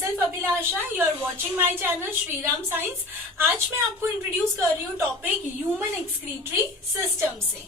Self Abhilasha, you are watching my channel Shriram science. आज मैं आपको इंट्रोड्यूस कर रही हूँ टॉपिक ह्यूमन एक्सक्रीटरी सिस्टम से।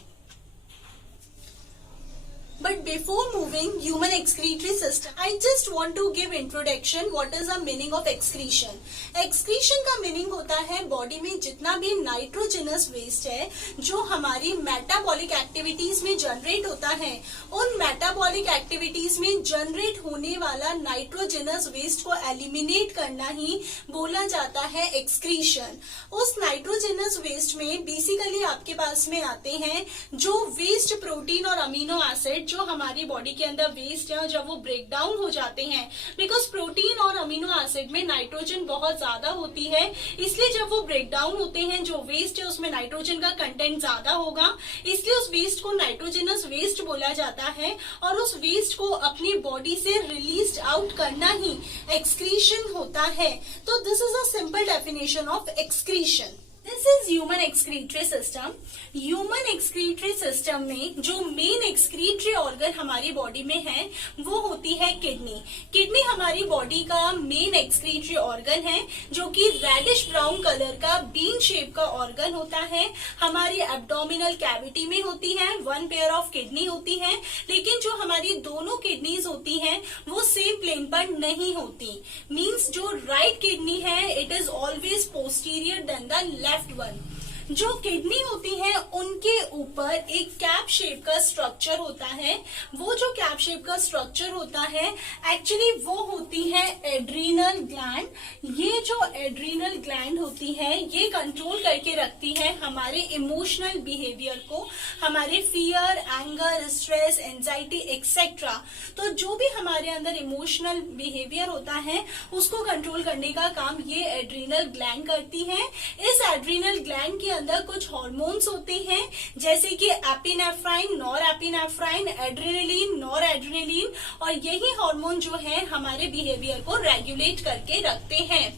But before moving human excretory system, I just want to give introduction what is the meaning of excretion. Excretion का meaning होता है बॉडी में जितना भी नाइट्रोजनस वेस्ट है जो हमारी मेटाबॉलिक एक्टिविटीज में जनरेट होता है, उन मेटाबॉलिक एक्टिविटीज में जनरेट होने वाला नाइट्रोजनस वेस्ट को एलिमिनेट करना ही बोला जाता है एक्सक्रीशन। उस नाइट्रोजनस वेस्ट में बेसिकली आपके पास में आते हैं जो वेस्ट प्रोटीन और अमीनो एसिड जो हमारी बॉडी के अंदर वेस्ट है, जब वो ब्रेक डाउन हो जाते हैं, बिकॉज प्रोटीन और अमीनो एसिड में नाइट्रोजन बहुत ज्यादा होती है, इसलिए जब वो ब्रेक डाउन होते हैं जो वेस्ट है उसमें नाइट्रोजन का कंटेंट ज्यादा होगा, इसलिए उस वेस्ट को नाइट्रोजनस वेस्ट बोला जाता है और उस वेस्ट को अपनी बॉडी से रिलीज आउट करना ही एक्सक्रीशन होता है। तो this is a simple definition of excretion. This is human excretory system. Human excretory system में जो मेन एक्सक्रीटरी ऑर्गन हमारी बॉडी में है वो होती है किडनी। किडनी हमारी बॉडी का मेन एक्सक्रीटरी ऑर्गन है जो कि रेडिश ब्राउन कलर का बीन शेप का ऑर्गन होता है। हमारी एब्डोमिनल कैविटी में होती है, वन पेयर ऑफ किडनी होती है, लेकिन जो हमारी दोनों किडनीज होती हैं वो सेम प्लेन पर नहीं होती। मीन्स जो राइट किडनी है it is always posterior than the left one. जो किडनी होती है उनके ऊपर एक कैप शेप का स्ट्रक्चर होता है। वो जो कैप शेप का स्ट्रक्चर होता है एक्चुअली वो होती है एड्रीनल ग्लैंड। ये जो एड्रीनल ग्लैंड होती है ये कंट्रोल करके रखती है हमारे इमोशनल बिहेवियर को, हमारे fear, anger, stress, anxiety etcetera. तो जो भी हमारे अंदर इमोशनल बिहेवियर होता है उसको कंट्रोल करने का काम ये एड्रीनल ग्लैंड करती है। इस एड्रीनल ग्लैंड के अंदर कुछ हार्मोन्स होते हैं जैसे कि epinephrine, nor epinephrine, adrenaline, nor adrenaline, और यही हार्मोन जो है हमारे बिहेवियर को रेगुलेट करके रखते हैं।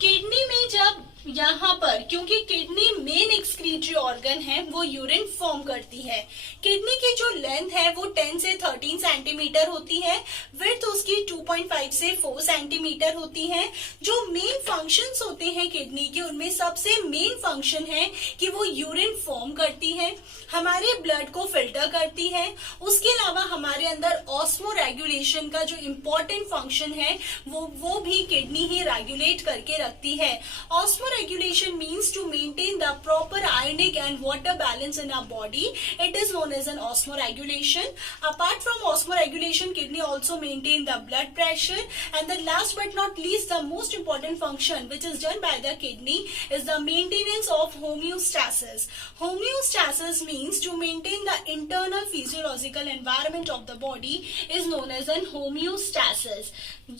किडनी में जब यहाँ पर, क्योंकि किडनी मेन एक्सक्रीटरी ऑर्गन है, वो यूरिन फॉर्म करती है। किडनी की जो लेंथ है वो 10 से 13 सेंटीमीटर होती है, विड्थ उसकी 2.5 से 4 सेंटीमीटर होती है। जो मेन फंक्शंस होते हैं किडनी के उनमें सबसे मेन फंक्शन है कि वो यूरिन फॉर्म करती है, हमारे ब्लड को फिल्टर करती है। उसके अलावा हमारे अंदर ऑस्मो रेगुलेशन का जो इम्पोर्टेंट फंक्शन है वो भी किडनी ही रेगुलेट करके रखती है। Osmo regulation means to maintain the proper ionic and water balance in our body. It is known as an osmoregulation. Apart from osmoregulation, kidney also maintain the blood pressure, and the last but not least the most important function which is done by the kidney is the maintenance of homeostasis. Homeostasis means to maintain the internal physiological environment of the body is known as an homeostasis.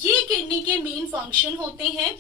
ये kidney के main function होते हैं।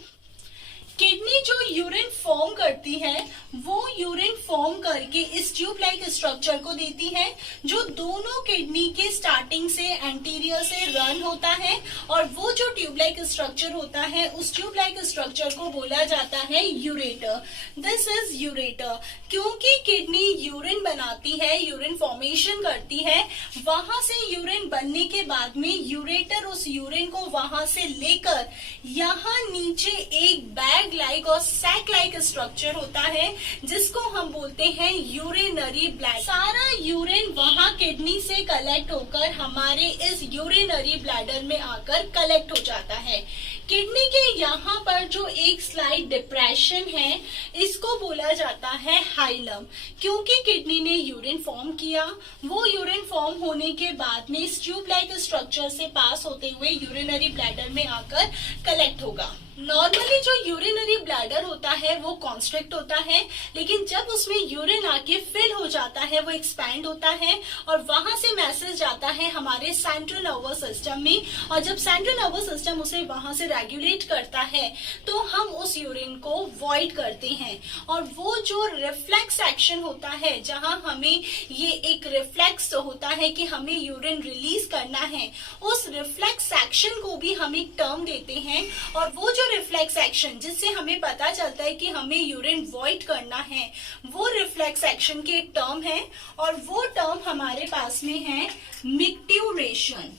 Kidney जो urine form करती है वो urine form करके इस ट्यूब लाइक स्ट्रक्चर को देती है जो दोनों किडनी के स्टार्टिंग से एंटीरियर से रन होता है, और वो जो ट्यूब लाइक स्ट्रक्चर होता है उस ट्यूब लाइक स्ट्रक्चर को बोला जाता है यूरेटर। This is ureter. क्योंकि किडनी यूरिन बनाती है, यूरिन फॉर्मेशन करती है, वहां से यूरिन बनने के बाद में यूरेटर उस यूरिन को वहां से लेकर यहाँ नीचे एक बैग लाइक और सैक लाइक स्ट्रक्चर होता है जिसको हम बोलते हैं यूरिनरी ब्लैडर। सारा यूरिन वहां किडनी से कलेक्ट होकर हमारे इस यूरिनरी ब्लैडर में आकर कलेक्ट हो जाता है। किडनी के यहाँ पर जो एक स्लाइड डिप्रेशन है इसको बोला जाता है हाइलम। क्योंकि किडनी ने यूरिन फॉर्म किया, वो यूरिन फॉर्म होने के बाद में इस ट्यूब लाइक स्ट्रक्चर से पास होते हुए यूरिनरी ब्लैडर में आकर कलेक्ट होगा। नॉर्मली जो यूरिनरी ब्लैडर होता है वो कॉन्स्ट्रिक्ट होता है, लेकिन जब उसमें यूरिन आके फिल हो जाता है वो एक्सपैंड होता है और वहां से मैसेज जाता है हमारे सेंट्रल नर्वस सिस्टम में, और जब सेंट्रल नर्वस सिस्टम उसे वहां से रेगुलेट करता है तो हम उस यूरिन को वॉइड करते हैं। और वो जो रिफ्लेक्स एक्शन होता है जहां हमें ये एक रिफ्लेक्स होता है कि हमें यूरिन रिलीज करना है, उस रिफ्लेक्स एक्शन को भी हम एक टर्म देते हैं, और वो जो रिफ्लेक्स एक्शन जिससे हमें पता चलता है कि हमें यूरिन वॉइड करना है वो रिफ्लेक्स एक्शन की एक टर्म है, और वो टर्म हमारे पास में है मिक्ट्यूरेशन।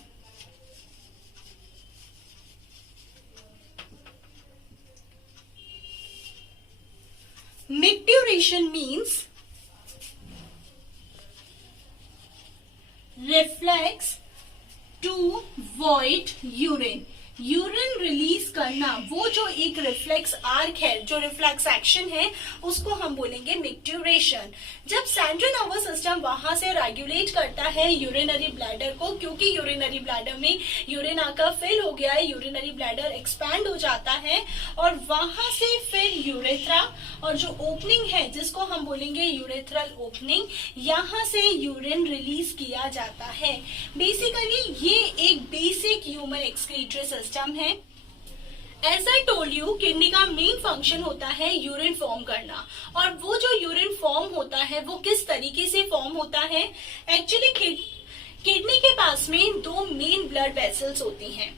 Micturition means reflex to void urine. Urine release करना, वो जो एक रिफ्लेक्स आर्क है, जो रिफ्लेक्स एक्शन है, उसको हम बोलेंगे मिक्ट्यूरेशन। जब सेंट्रल नर्वस सिस्टम वहां से रेगुलेट करता है यूरिनरी ब्लैडर को, क्योंकि यूरिनरी ब्लैडर में यूरिन आकर फिल हो गया है, यूरिनरी ब्लैडर एक्सपैंड हो जाता है और वहां से फिर यूरेथ्रा और जो ओपनिंग है जिसको हम बोलेंगे यूरेथ्रल ओपनिंग, यहाँ से यूरिन रिलीज किया जाता है। बेसिकली ये एक बेसिक ह्यूमन एक्सक्रीटरी सिस्टम है। As I told you, kidney का मेन फंक्शन होता है यूरिन फॉर्म करना, और वो जो यूरिन फॉर्म होता है वो किस तरीके से फॉर्म होता है। एक्चुअली किडनी के पास में दो मेन ब्लड वेसल्स होती हैं।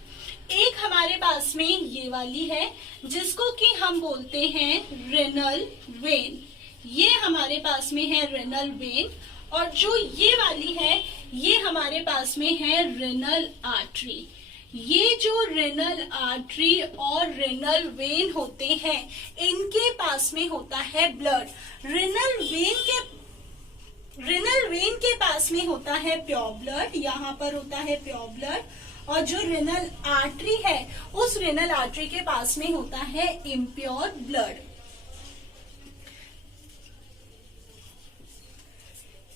एक हमारे पास में ये वाली है जिसको कि हम बोलते हैं रेनल वेन, ये हमारे पास में है रेनल वेन, और जो ये वाली है ये हमारे पास में है रेनल आर्टरी। ये जो रेनल आर्टरी और रेनल वेन होते हैं इनके पास में होता है ब्लड। रेनल वेन के पास में होता है प्योर ब्लड, यहाँ पर होता है प्योर ब्लड, और जो रेनल आर्टरी है उस रेनल आर्टरी के पास में होता है इम्प्योर ब्लड।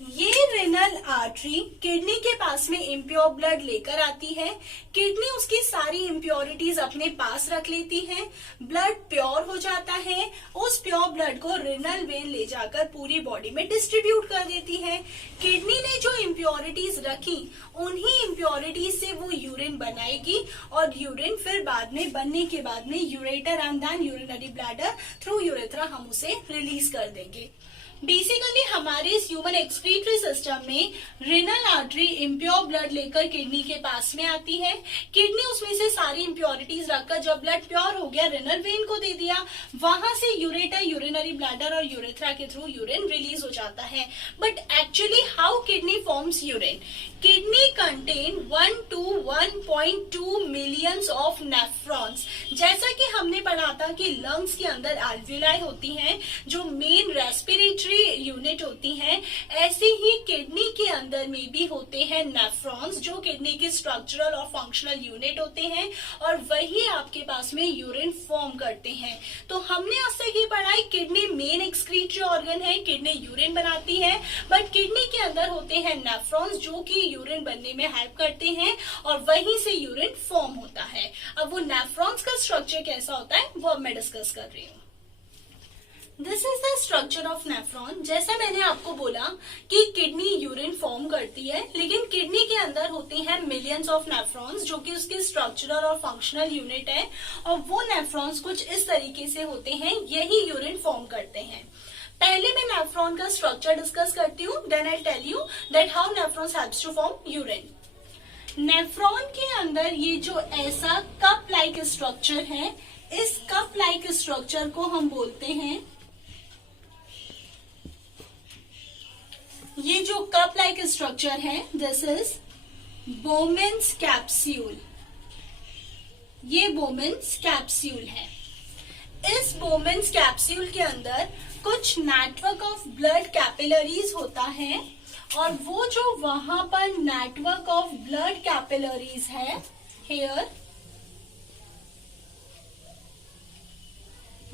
ये रेनल आर्टरी किडनी के पास में इम्प्योर ब्लड लेकर आती है, किडनी उसकी सारी इम्प्योरिटीज अपने पास रख लेती है, ब्लड प्योर हो जाता है, उस प्योर ब्लड को रेनल वेन ले जाकर पूरी बॉडी में डिस्ट्रीब्यूट कर देती है। किडनी ने जो इम्प्योरिटीज रखी उन्हीं इम्प्योरिटीज से वो यूरिन बनाएगी, और यूरिन फिर बाद में बनने के बाद में ureter and then urinary bladder through urethra हम उसे रिलीज कर देंगे। बेसिकली हमारे इस ह्यूमन एक्सक्रीटरी सिस्टम में रेनल आर्टरी इम्प्योर ब्लड लेकर किडनी के पास में आती है, किडनी उसमें से सारी इम्प्योरिटीज रखकर जब ब्लड प्योर हो गया रेनल वेन को दे दिया, वहां से यूरेटर, यूरिनरी ब्लैडर और यूरेथ्रा के थ्रू यूरिन रिलीज हो जाता है। But actually how kidney forms urine? Kidney contain 1 to 1.2 millions of nephrons. जैसा कि हमने पढ़ा था कि लंग्स के अंदर एल्वियोलाई होती हैं जो मेन रेस्पिरेटरी यूनिट होती हैं, ऐसे ही किडनी के अंदर में भी होते हैं नेफ्रॉन्स जो किडनी के स्ट्रक्चरल और फंक्शनल यूनिट होते हैं, और वही आपके पास में यूरिन फॉर्म करते हैं। तो हमने आज तक ये पढ़ा है किडनी मेन एक्सक्रीटरी ऑर्गन है, किडनी यूरिन बनाती है, बट किडनी के अंदर होते हैं नेफ्रॉन्स जो कि यूरिन बनने में हेल्प करते हैं और वहीं से यूरिन फॉर्म होता है। अब वो नेफ्रॉन्स का स्ट्रक्चर कैसा होता है वो अब मैं डिस्कस कर रही हूँ। This is the structure of nephron. जैसा मैंने आपको बोला कि किडनी यूरिन फॉर्म करती है, लेकिन किडनी के अंदर होते हैं मिलियंस ऑफ नेफ्रॉन्स जो कि उसके स्ट्रक्चरल और फंक्शनल यूनिट है, और वो नेफ्रॉन्स कुछ इस तरीके से होते हैं, यही यूरिन फॉर्म करते हैं। पहले मैं नेफ्रॉन का स्ट्रक्चर डिस्कस करती हूँ, then I tell you that how nephrons helps to form urine. Nephron के अंदर ये जो ऐसा कप लाइक स्ट्रक्चर है, इस कप लाइक स्ट्रक्चर को हम बोलते हैं, ये जो कप लाइक स्ट्रक्चर है दिस इज बोमेन्स कैप्सूल। ये बोमेन्स कैप्सूल है। इस बोमेन्स कैप्सूल के अंदर कुछ नेटवर्क ऑफ ब्लड कैपिलरीज होता है, और वो जो वहां पर नेटवर्क ऑफ ब्लड कैपिलरीज है, here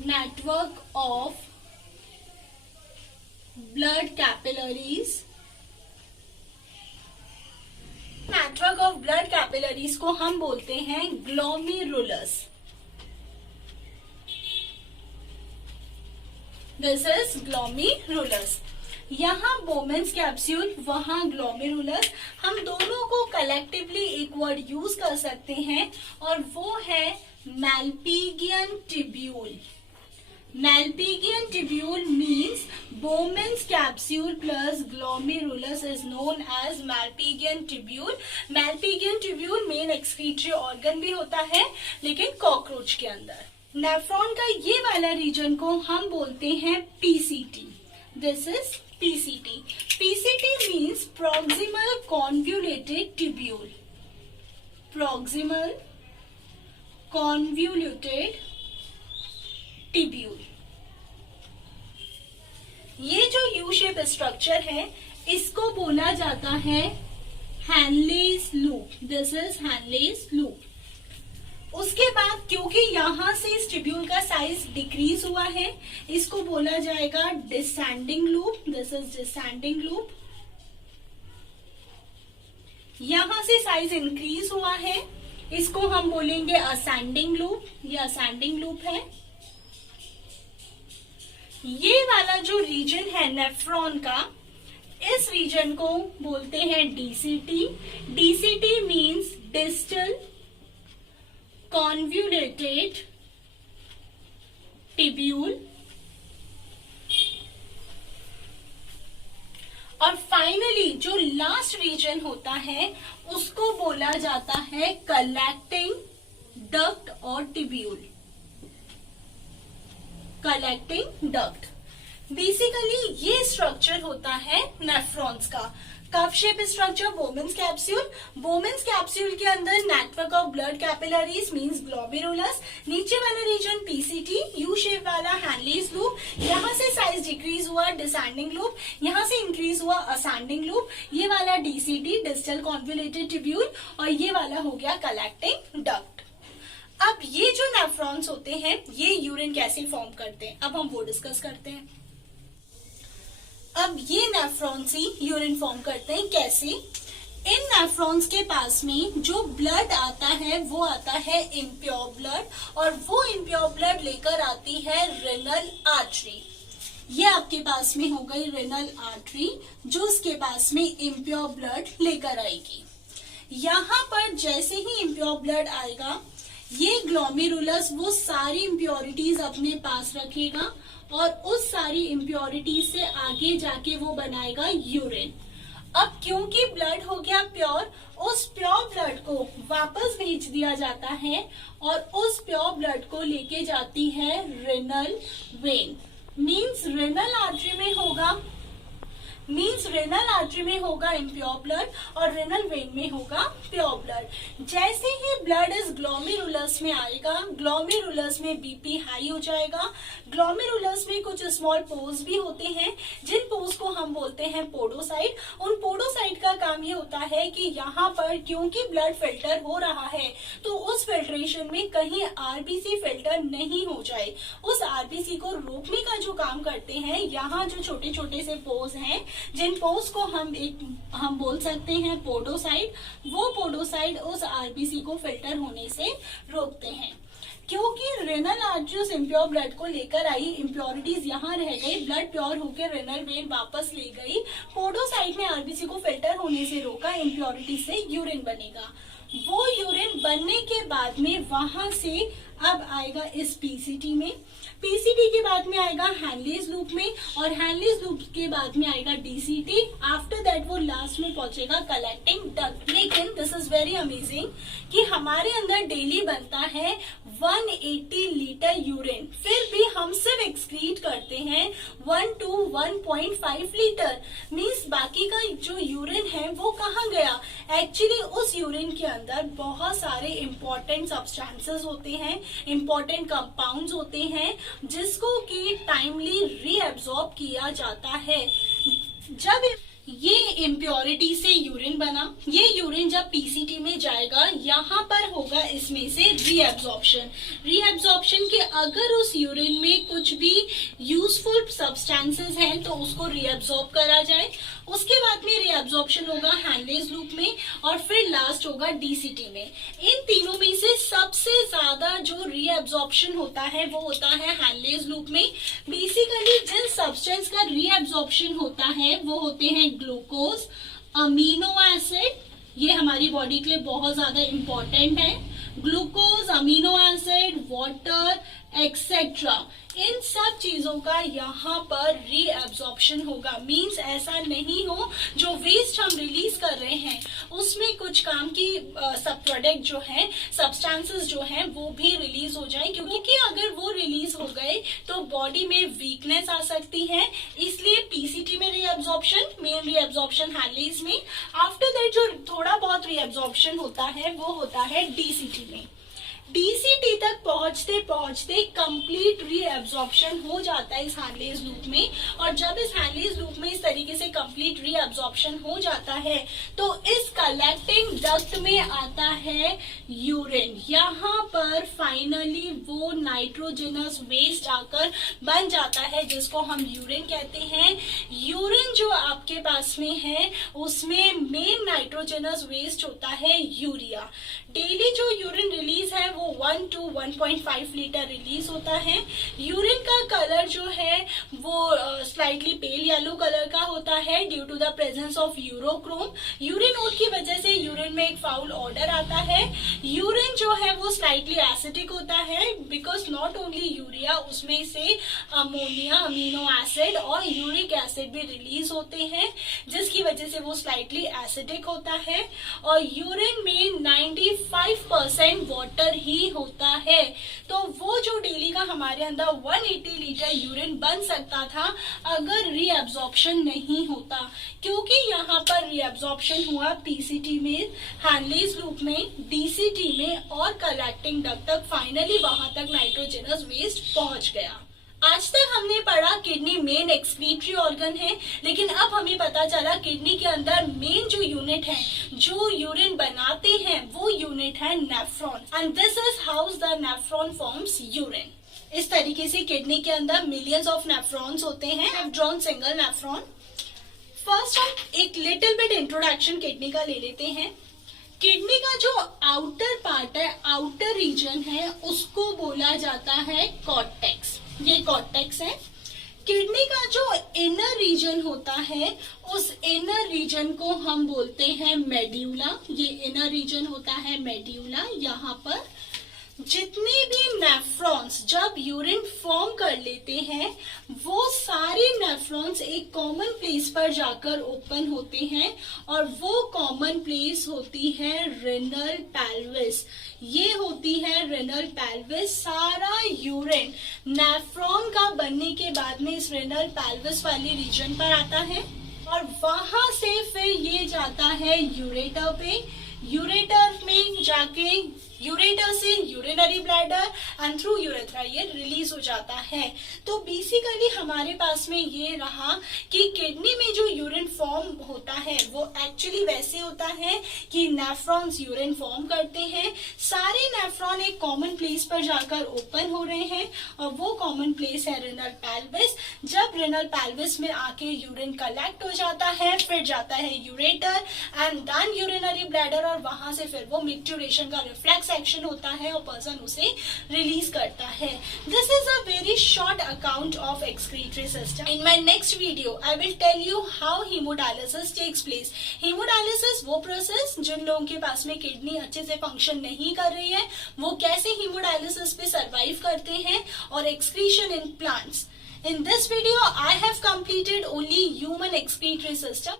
network of blood capillaries, network of blood capillaries को हम बोलते हैं ग्लोमेरुलस। This is glomerulus. यहाँ बोमेन्स कैप्सूल, वहां ग्लोमेरुलस, हम दोनों को कलेक्टिवली एक वर्ड यूज कर सकते हैं और वो है मैल्पिगियन tubule. Malpighian tubule means Bowman's capsule plus glomerulus is known as Malpighian tubule. Malpighian tubule main excretory organ भी होता है लेकिन कॉकरोच के अंदर। नेफ्रॉन का ये वाला रीजन को हम बोलते हैं PCT. This is PCT. PCT means proximal convoluted tubule। proximal convoluted tubule। ये जो यू शेप स्ट्रक्चर है इसको बोला जाता है Henle's loop. This is Henle's loop. उसके बाद क्योंकि यहां से इस ट्यूब्यूल का साइज डिक्रीज हुआ है, इसको बोला जाएगा descending loop. This is descending loop. यहां से साइज इंक्रीज हुआ है, इसको हम बोलेंगे असेंडिंग लूप। ये असेंडिंग लूप है। ये वाला जो रीजन है नेफ्रॉन का, इस रीजन को बोलते हैं DCT. DCT means distal convoluted tubule. और फाइनली जो लास्ट रीजन होता है उसको बोला जाता है कलेक्टिंग डक्ट और टिब्यूल। Collecting duct. बेसिकली ये स्ट्रक्चर होता है नेफ्रॉन्स का। Cup shape structure, Bowman's capsule. Bowman's capsule के अंदर network of blood capillaries means glomerulus. नीचे वाला रीजन पीसीटी, यू शेप वाला हैनलेस लूप। यहाँ से साइज डिक्रीज हुआ डिसेंडिंग लूप, यहाँ से इंक्रीज हुआ असेंडिंग लूप। ये वाला डीसीटी डिस्टल कॉन्वोल्यूटेड टिब्यूल, और ये वाला हो गया कलेक्टिंग डक्ट। अब ये जो नेफ्रॉन्स होते हैं ये यूरिन कैसे फॉर्म करते हैं, अब हम वो डिस्कस करते हैं। अब ये नेफ्रॉन्स ही यूरिन फॉर्म करते हैं। कैसे? इन नेफ्रॉन्स के पास में जो ब्लड आता है वो आता है इम्प्योर ब्लड, और वो इम्प्योर ब्लड लेकर आती है रेनल आर्टरी। ये आपके पास में हो गई रेनल आर्टरी, जो उसके पास में इम्प्योर ब्लड लेकर आएगी। यहाँ पर जैसे ही इम्प्योर ब्लड आएगा, ये ग्लोमेरुलस वो सारी इम्प्योरिटीज अपने पास रखेगा, और उस सारी इम्प्योरिटीज से आगे जाके वो बनाएगा यूरिन। अब क्योंकि ब्लड हो गया प्योर, उस प्योर ब्लड को वापस भेज दिया जाता है, और उस प्योर ब्लड को लेके जाती है renal vein. Means renal artery में होगा इम्प्योर ब्लड, और रेनल वेन में होगा प्योर ब्लड। जैसे ही ब्लड इस ग्लोमेरुलस में आएगा, ग्लोमेरुलस में बीपी हाई हो जाएगा। ग्लोमेरुलस में कुछ स्मॉल पोर्स भी होते हैं, जिन पोर्स को हम बोलते हैं पोडोसाइट। उन पोडोसाइट का काम ये होता है कि यहाँ पर क्योंकि ब्लड फिल्टर हो रहा है, तो उस फिल्ट्रेशन में कहीं आरबीसी फिल्टर नहीं हो जाए, उस आरबीसी को रोकने का जो काम करते हैं यहाँ जो छोटे छोटे से पोर्स हैं, जिन पोर्स को हम बोल सकते हैं पोडोसाइट, वो पोडोसाइट उस आरबीसी को फिल्टर होने से रोकते हैं। क्योंकि रेनल आर्टरी उस इम्प्योर ब्लड को लेकर आई, इम्प्योरिटीज यहाँ रह गई, ब्लड प्योर होकर रेनल वेन वापस ले गई, पोडोसाइट ने आरबीसी को फिल्टर होने से रोका, इम्प्योरिटी से यूरिन बनेगा। वो यूरिन बनने के बाद में वहां से अब आएगा इस पीसीटी में, पीसीटी के बाद में आएगा हैनलेस लूप में, और हैनलेस लूप के बाद में आएगा डीसीटी। आफ्टर दैट वो लास्ट में पहुंचेगा कलेक्टिंग डक्ट। लेकिन दिस इज वेरी अमेजिंग कि हमारे अंदर डेली बनता है 180 लीटर यूरिन, फिर भी हम सिर्फ एक्सक्रीट करते हैं 1 to 1.5 लीटर। मीन्स बाकी का जो यूरिन है वो कहाँ गया? एक्चुअली उस यूरिन के अंदर बहुत सारे इंपॉर्टेंट सब्सटेंसेस होते हैं, इंपॉर्टेंट कंपाउंड्स होते हैं, जिसको कि टाइमली रीअब्सॉर्ब किया जाता है। जब ये इम्प्योरिटी से यूरिन बना, ये यूरिन जब पीसीटी में जाएगा, यहाँ पर होगा इसमें से रीअब्सॉर्प्शन। रीअब्सॉर्प्शन के अगर उस यूरिन में कुछ भी यूजफुल सब्सटेंसेस हैं तो उसको रीअब्सॉर्ब करा जाए। उसके बाद में रीअब्सॉर्प्शन होगा हैनलेस लूप में, और फिर लास्ट होगा डीसीटी में। इन तीनों में से सबसे ज्यादा जो रीअब्सॉर्प्शन होता है वो होता है हैनलेस लूप में। बेसिकली जिन सब्सटेंस का रीअब्सॉर्प्शन होता है वो होते हैं ग्लूकोज, अमीनो एसिड, ये हमारी बॉडी के लिए बहुत ज्यादा इंपॉर्टेंट है। Glucose, amino acid, water etcetera, इन सब चीजों का यहाँ पर रीअब्सॉर्प्शन होगा। मींस ऐसा नहीं हो जो वेस्ट हम रिलीज कर रहे हैं उसमें कुछ काम की सब प्रोडक्ट जो है, सब्सटेंसेस जो हैं वो भी रिलीज हो जाए, क्योंकि अगर वो रिलीज हो गए तो बॉडी में वीकनेस आ सकती है। इसलिए पीसीटी में रीअब्सॉर्प्शन, मेन रीअब्सॉर्प्शन हैनलेस में। आफ्टर दैट जो थोड़ा बहुत रीअब्सॉर्प्शन होता है वो होता है डीसीटी में। डीसीटी तक पहुंच पहुंचते पहुंचते कंप्लीट रीएब्जॉर्प्शन हो जाता है इस हैंडलेस लूप में। और जब इस हैंडलेस लूप में इस तरीके से कंप्लीट रीएब्जॉर्प्शन हो जाता है तो इस कलेक्टिंग डक्ट में आता है यूरिन। यहाँ पर फाइनली वो नाइट्रोजनस वेस्ट आकर बन जाता है जिसको हम यूरिन कहते हैं। यूरिन जो आपके पास में है उसमें मेन नाइट्रोजनस वेस्ट होता है यूरिया। डेली जो यूरिन रिलीज है वो 1 to 1.5 लीटर रिलीज होता है। यूरिन का कलर जो है वो स्लाइटली पेल येलो कलर का होता है due to the presence of urochrome. Urine ओड की वजह से यूरिन में एक फाउल ऑर्डर आता है। यूरिन जो है वो स्लाइटली एसिडिक होता है बिकॉज नॉट ओनली यूरिया, उसमें से अमोनिया, अमीनो एसिड और यूरिक एसिड भी रिलीज होते हैं जिसकी वजह से वो स्लाइटली एसिडिक होता है। और यूरिन में 95% वाटर ही होता है। तो वो जो डेली का हमारे अंदर 180 लीटर यूरिन बन सकता था अगर रीएब्जॉर्प्शन नहीं होता, क्योंकि यहाँ पर रीएब्जॉर्प्शन हुआ पीसीटी में, हैंडलेस लूप में, डीसीटी में और कलेक्टिंग डक्ट तक, फाइनली वहां तक नाइट्रोजनस वेस्ट पहुंच गया। आज तक हमने पढ़ा किडनी मेन एक्सक्रीटरी ऑर्गन है, लेकिन अब हमें पता चला किडनी के अंदर मेन जो यूनिट है जो यूरिन बनाते हैं वो यूनिट है nephron, and this is how the nephron forms urine. इस तरीके से किडनी के अंदर मिलियंस ऑफ नेफ्रॉन्स होते हैं। I have drawn single nephron. First हम एक लिटिल बिट इंट्रोडक्शन किडनी का ले लेते हैं। किडनी का जो आउटर पार्ट है, आउटर रीजन है, उसको बोला जाता है कॉर्टेक्स। ये कॉर्टेक्स है। किडनी का जो इनर रीजन होता है उस इनर रीजन को हम बोलते हैं मेड्यूला। ये इनर रीजन होता है मेड्यूला। यहाँ पर जितने भी नेफ्रॉन्स जब यूरिन फॉर्म कर लेते हैं वो सारे नेफ्रॉन्स एक कॉमन प्लेस पर जाकर ओपन होते हैं और वो कॉमन प्लेस होती है रेनल पेल्विस। ये होती है रेनल पेल्विस। सारा यूरिन नेफ्रॉन का बनने के बाद में इस रेनल पेल्विस वाली रीजन पर आता है और वहां से फिर ये जाता है यूरेटर पे। यूरेटर में जाके यूरेटर से urinary bladder and through urethra ये रिलीज हो जाता है। तो बेसिकली हमारे पास में ये रहा कि किडनी में जो यूरिन फॉर्म होता है वो एक्चुअली वैसे होता है कि नेफ्रॉन्स यूरिन फॉर्म करते हैं। सारे नेफ्रॉन एक कॉमन प्लेस पर जाकर ओपन हो रहे हैं और वो कॉमन प्लेस है रेनल पेल्विस। जब रेनल पेल्विस में आके यूरिन कलेक्ट हो जाता है फिर जाता है ureter and then urinary bladder और वहां से फिर वो मिक्टुरेशन का रिफ्लेक्स एक्शन होता है और पर्सन उसे रिलीज करता है। This is a very short account of excretory system. In my next video I will tell you how haemodialysis takes place. Haemodialysis वो प्रोसेस जिन लोगों के पास में किडनी अच्छे से फंक्शन नहीं कर रही है वो कैसे हीमोडायलिसिस पे सर्वाइव करते हैं और excretion in plants. In this video, I have completed only human excretory system.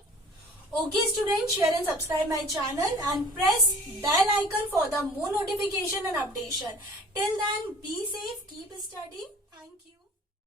Okay students, share and subscribe my channel and press bell icon for the more notification and updation. Till then, be safe, keep studying.